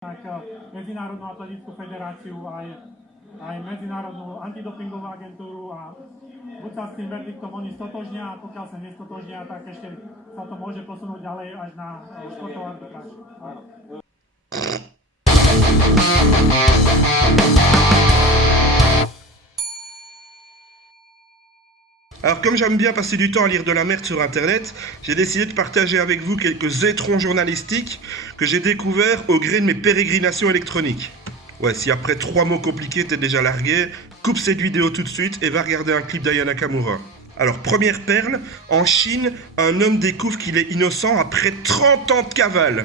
tak Medzinárodnú atletickú federáciu, aj Medzinárodnú antidopingovú agentúru a buď sa s tým verdiktom oni stotožnia a pokiaľ sa nestotožnia, tak ešte sa to môže posunúť ďalej až na športovú arbitráž. Alors comme j'aime bien passer du temps à lire de la merde sur internet, j'ai décidé de partager avec vous quelques étrons journalistiques que j'ai découverts au gré de mes pérégrinations électroniques. Ouais, si après 3 mots compliqués t'es déjà largué, coupe cette vidéo tout de suite et va regarder un clip d'Aya Nakamura. Alors première perle, en Chine, un homme découvre qu'il est innocent après 30 ans de cavale.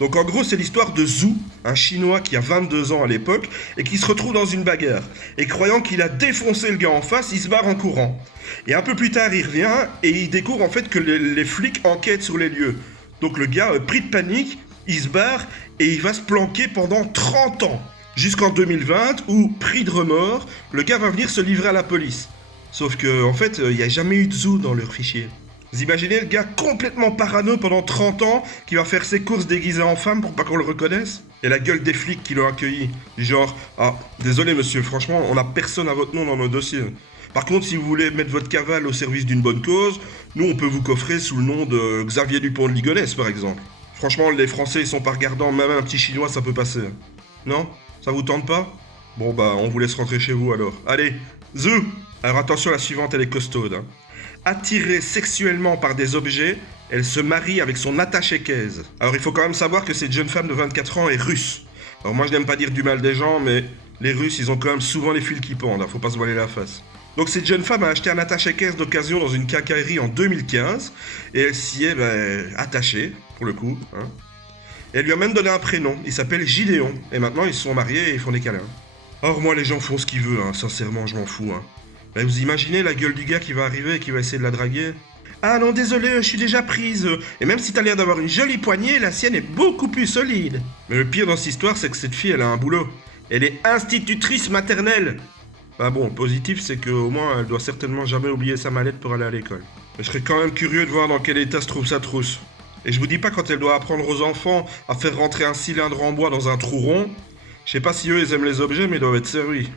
Donc en gros c'est l'histoire de Zhu, un chinois qui a 22 ans à l'époque et qui se retrouve dans une bagarre. Et croyant qu'il a défoncé le gars en face, il se barre en courant. Et un peu plus tard il revient et il découvre en fait que les flics enquêtent sur les lieux. Donc le gars, pris de panique, il se barre et il va se planquer pendant 30 ans. Jusqu'en 2020 où, pris de remords, le gars va venir se livrer à la police. Sauf que en fait il n'y a jamais eu de Zhu dans leur fichier. Vous imaginez le gars complètement parano pendant 30 ans qui va faire ses courses déguisé en femme pour pas qu'on le reconnaisse? Et la gueule des flics qui l'ont accueilli. Du genre, ah, désolé monsieur, franchement, on n'a personne à votre nom dans nos dossiers. Par contre, si vous voulez mettre votre cavale au service d'une bonne cause, nous on peut vous coffrer sous le nom de Xavier Dupont de Ligonnès par exemple. Franchement, les Français ils sont pas regardants, même un petit chinois ça peut passer. Non? Ça vous tente pas? Bon bah, on vous laisse rentrer chez vous alors. Allez, Zhu! Alors attention, la suivante elle est costaude. Hein. Attirée sexuellement par des objets, elle se marie avec son attaché-caisse. Alors il faut quand même savoir que cette jeune femme de 24 ans est russe. Alors moi je n'aime pas dire du mal des gens, mais les Russes ils ont quand même souvent les fils qui pendent, hein, faut pas se voiler la face. Donc cette jeune femme a acheté un attaché-caisse d'occasion dans une quincaillerie en 2015, et elle s'y est attachée, pour le coup. Hein. Et elle lui a même donné un prénom, il s'appelle Gideon, et maintenant ils se sont mariés et ils font des câlins. Or moi les gens font ce qu'ils veulent, hein, sincèrement je m'en fous. Hein. Mais vous imaginez la gueule du gars qui va arriver et qui va essayer de la draguer? Ah non, désolé, je suis déjà prise. Et même si t'as l'air d'avoir une jolie poignée, la sienne est beaucoup plus solide. Mais le pire dans cette histoire, c'est que cette fille, elle a un boulot. Elle est institutrice maternelle. Bah bon, positif, c'est qu'au moins, elle doit certainement jamais oublier sa mallette pour aller à l'école. Mais je serais quand même curieux de voir dans quel état se trouve sa trousse. Et je vous dis pas quand elle doit apprendre aux enfants à faire rentrer un cylindre en bois dans un trou rond. Je sais pas si eux, ils aiment les objets, mais ils doivent être servis.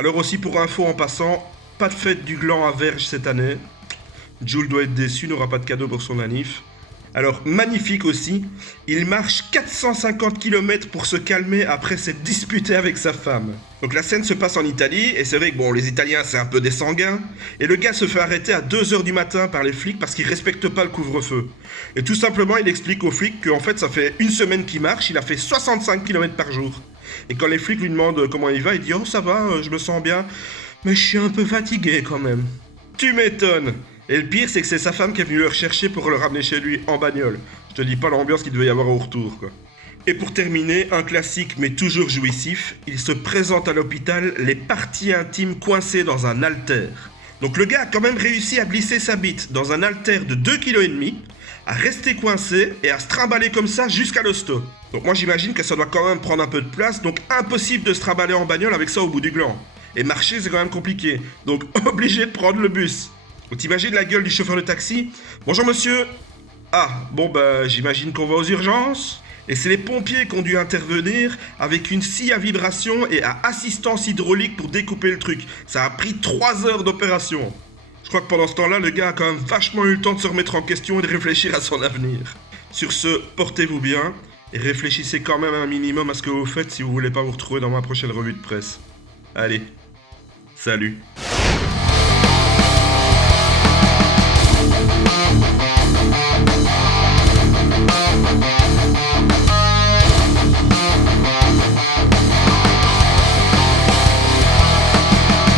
Alors aussi, pour info en passant, pas de fête du gland à Verge cette année. Jules doit être déçu, n'aura pas de cadeau pour son anniv. Alors, magnifique aussi, il marche 450 km pour se calmer après s'être disputé avec sa femme. Donc la scène se passe en Italie, et c'est vrai que bon, les Italiens c'est un peu des sanguins, et le gars se fait arrêter à 2h du matin par les flics parce qu'il respecte pas le couvre-feu. Et tout simplement, il explique aux flics qu'en fait ça fait une semaine qu'il marche, il a fait 65 km par jour. Et quand les flics lui demandent comment il va, il dit « Oh ça va, je me sens bien ». Mais je suis un peu fatigué quand même. Tu m'étonnes. Et le pire, c'est que c'est sa femme qui est venue le rechercher pour le ramener chez lui en bagnole. Je te dis pas l'ambiance qu'il devait y avoir au retour, quoi. Et pour terminer, un classique mais toujours jouissif, il se présente à l'hôpital les parties intimes coincées dans un haltère. Donc le gars a quand même réussi à glisser sa bite dans un haltère de 2,5 kg, à rester coincé et à se trimballer comme ça jusqu'à l'hosto. Donc moi j'imagine que ça doit quand même prendre un peu de place, donc impossible de se trimballer en bagnole avec ça au bout du gland. Et marcher, c'est quand même compliqué. Donc, obligé de prendre le bus. Donc, t'imagines la gueule du chauffeur de taxi? Bonjour, monsieur. Ah, bon, bah, j'imagine qu'on va aux urgences. Et c'est les pompiers qui ont dû intervenir avec une scie à vibration et à assistance hydraulique pour découper le truc. Ça a pris 3 heures d'opération. Je crois que pendant ce temps-là, le gars a quand même vachement eu le temps de se remettre en question et de réfléchir à son avenir. Sur ce, portez-vous bien et réfléchissez quand même un minimum à ce que vous faites si vous voulez pas vous retrouver dans ma prochaine revue de presse. Allez. Salut.